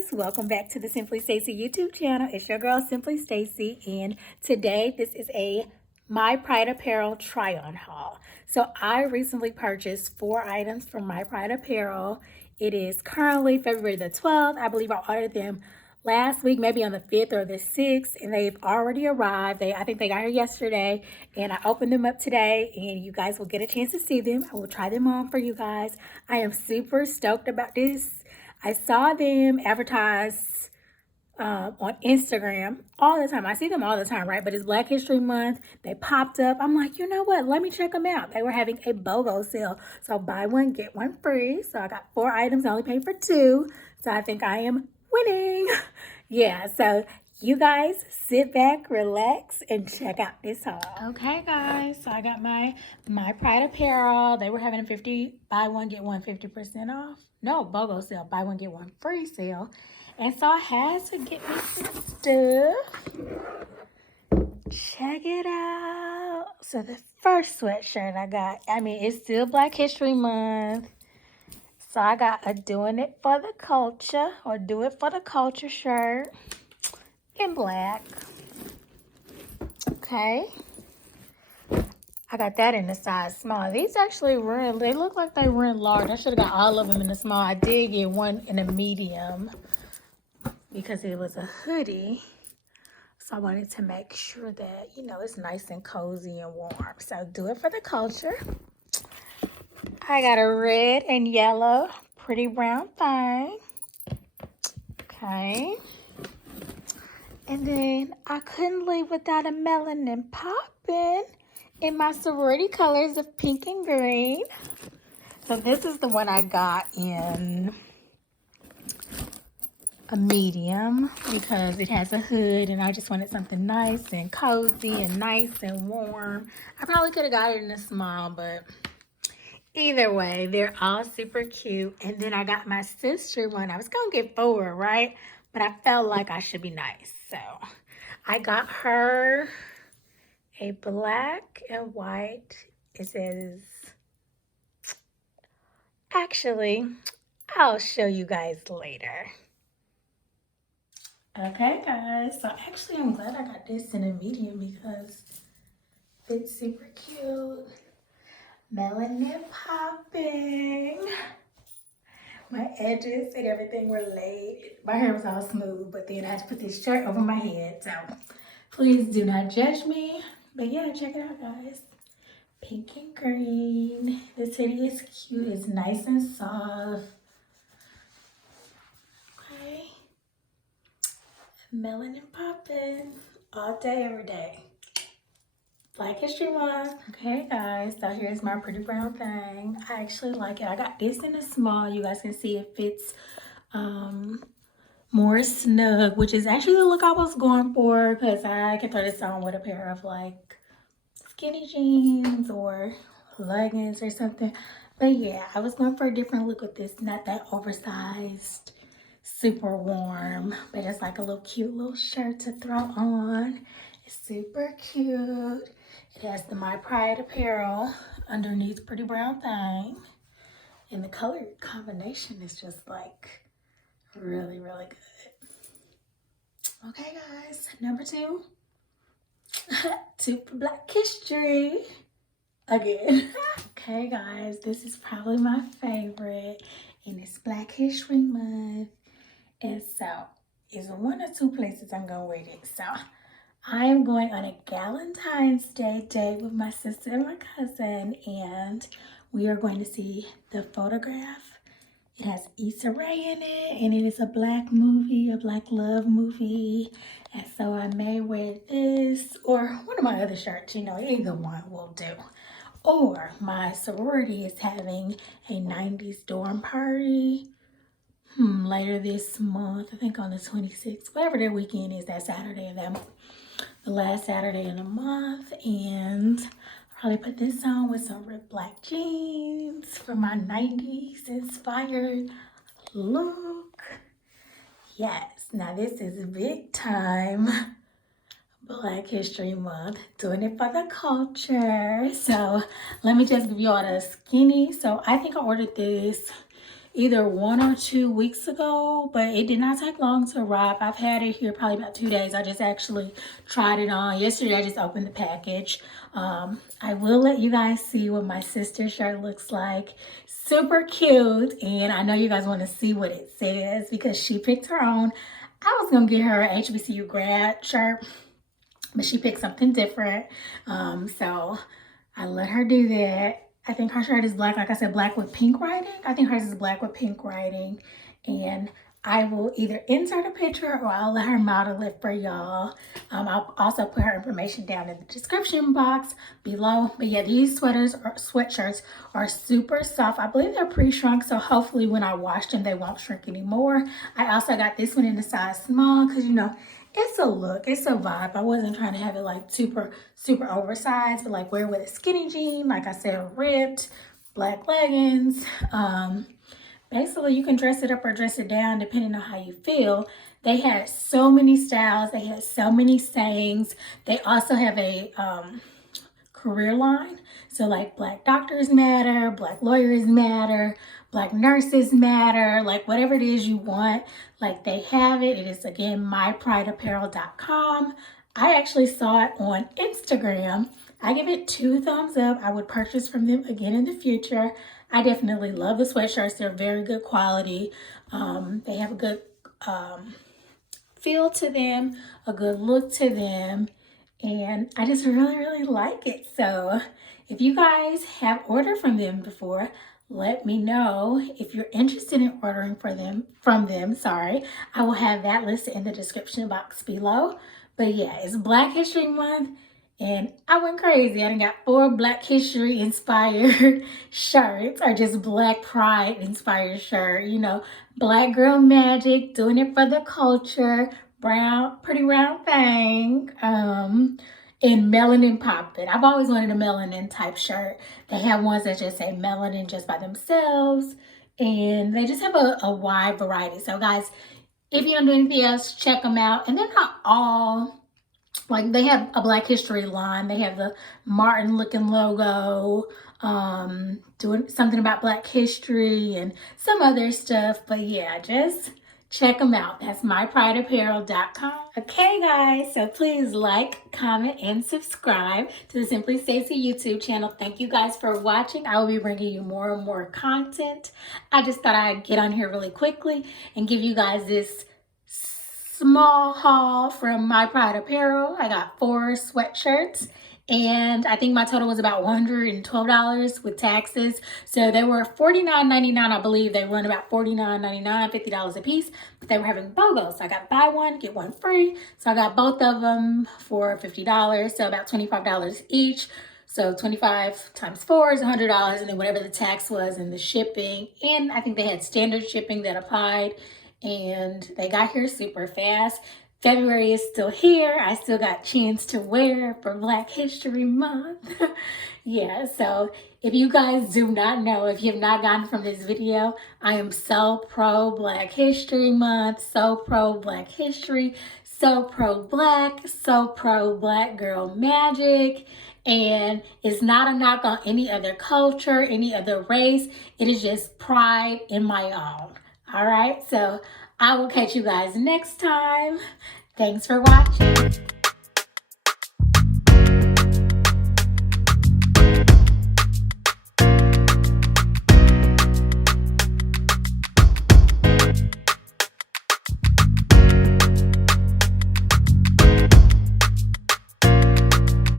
guys, welcome back to the Simply Stacy YouTube channel. It's your girl Simply Stacy, and today this is a My Pride Apparel try-on haul. So I recently purchased 4 items from My Pride Apparel. It is currently February the 12th. I believe I ordered them last week, maybe on the 5th or the 6th, and they've already arrived. I think they got here yesterday, and I opened them up today, and you guys will get a chance to see them. I will try them on for you guys. I am super stoked about this. I saw them advertised on Instagram all the time. I see them all the time, right? But it's Black History Month. They popped up. I'm like, you know what? Let me check them out. They were having a BOGO sale. So buy one, get one free. So I got 4 items. I only paid for 2. So I think I am winning. Yeah, so you guys sit back, relax, and check out this haul. Okay, guys. So I got my Pride Apparel. They were having a buy one, get one 50% off. No, BOGO sale. Buy one, get one free sale. And so I had to get me some stuff. Check it out. So the first sweatshirt I got, it's still Black History Month. So I got a Doing It for the Culture or Do It for the Culture shirt in black. Okay. I got that in the size small. These actually were, they look like they were in large. I should have got all of them in the small. I did get one in a medium because it was a hoodie. So I wanted to make sure that, you know, it's nice and cozy and warm. So Do It for the Culture. I got a red and yellow pretty brown thing. Okay. And then I couldn't leave without a melanin poppin' in my sorority colors of pink and green. So this is the one I got in a medium because it has a hood and I just wanted something nice and cozy and nice and warm. I probably could have got it in a small, but either way, they're all super cute. And then I got my sister one. I was going to get 4, right? But I felt like I should be nice. So I got her a black and white. It says, actually, I'll show you guys later. Okay, guys. So actually, I'm glad I got this in a medium because it's super cute. Melanin popping. My edges and everything were laid. My hair was all smooth, but then I had to put this shirt over my head. So please do not judge me. But yeah, check it out, guys. Pink and green. This hoodie is cute. It's nice and soft. Okay. Melanin popping all day, every day. Black History Month. Okay, guys, so here's my pretty brown thing. I actually like it. I got this in a small. You guys can see it fits more snug, which is actually the look I was going for because I can throw this on with a pair of like skinny jeans or leggings or something. But yeah, I was going for a different look with this. Not that oversized, super warm, but it's like a little cute little shirt to throw on. It's super cute. It has the My Pride Apparel underneath pretty brown thing. And the color combination is just like really, really good. Okay, guys, number 2. 2 for Black History. Again. Okay, guys, this is probably my favorite. And it's Black History Month. And so, it's 1 or 2 places I'm going to wear it. So, I am going on a Valentine's Day date with my sister and my cousin, and we are going to see The Photograph. It has Issa Rae in it, and it is a black movie, a black love movie. And so I may wear this or one of my other shirts, you know, either one will do. Or my sorority is having a 90s dorm party later this month, I think on the 26th, whatever their weekend is, that Saturday of them. The last Saturday in the month, and I'll probably put this on with some ripped black jeans for my 90s inspired look. Yes, now this is big time Black History Month, doing it for the culture. So let me just give you all the skinny. So I think I ordered this either 1 or 2 weeks ago, but it did not take long to arrive. I've had it here probably about 2 days. I just actually tried it on yesterday. I just opened the package. I will let you guys see what my sister's shirt looks like. Super cute, and I know you guys want to see what it says because she picked her own. I was gonna get her an HBCU grad shirt, but she picked something different. So I let her do that. I think her shirt is black, like I said, black with pink writing. I think hers is black with pink writing. And I will either insert a picture or I'll let her model it for y'all. I'll also put her information down in the description box below. But yeah, these sweatshirts are super soft. I believe they're pre-shrunk, so hopefully when I wash them, they won't shrink anymore. I also got this one in a size small because, you know, it's a look, it's a vibe. I wasn't trying to have it like super oversized, but like wear with a skinny jean, like I said, ripped, black leggings. Basically, you can dress it up or dress it down depending on how you feel. They had so many styles. They had so many sayings. They also have a career line. So like Black doctors matter, Black lawyers matter, Black nurses matter, like whatever it is you want, like they have it. It is, again, myprideapparel.com. I actually saw it on Instagram. I give it 2 thumbs up. I would purchase from them again in the future. I definitely love the sweatshirts. They're very good quality. They have a good feel to them, a good look to them, and I just really like it. So if you guys have ordered from them before, let me know. If you're interested in ordering from them, sorry, I will have that listed in the description box below. But yeah, it's Black History Month, and I went crazy. I done got 4 Black History inspired shirts, or just Black Pride inspired shirt. You know, Black girl magic, doing it for the culture, brown, pretty round thing, and melanin popping. I've always wanted a melanin type shirt. They have ones that just say melanin just by themselves, and they just have a wide variety. So guys, if you don't do anything else, check them out. And they're not all, like, they have a Black History line. They have the Martin looking logo, doing something about Black history and some other stuff. But yeah, just check them out. That's myprideapparel.com. Okay, guys, so please like, comment, and subscribe to the Simply Stacey YouTube channel. Thank you guys for watching. I will be bringing you more and more content. I just thought I'd get on here really quickly and give you guys this small haul from My Pride Apparel. I got 4 sweatshirts, and I think my total was about $112 with taxes. So they were $49.99, I believe. They run about $49.99, $50 a piece, but they were having BOGOs. So I got buy one, get one free. So I got both of them for $50, so about $25 each. So 25 times 4 is $100, and then whatever the tax was and the shipping. And I think they had standard shipping that applied, and they got here super fast. February is still here. I still got chance to wear for Black History Month. Yeah, so if you guys do not know, if you have not gotten from this video, I am so pro Black History Month, so pro Black history, so pro Black, so pro Black girl magic. And it's not a knock on any other culture, any other race. It is just pride in my own. All right, so I will catch you guys next time. Thanks for watching.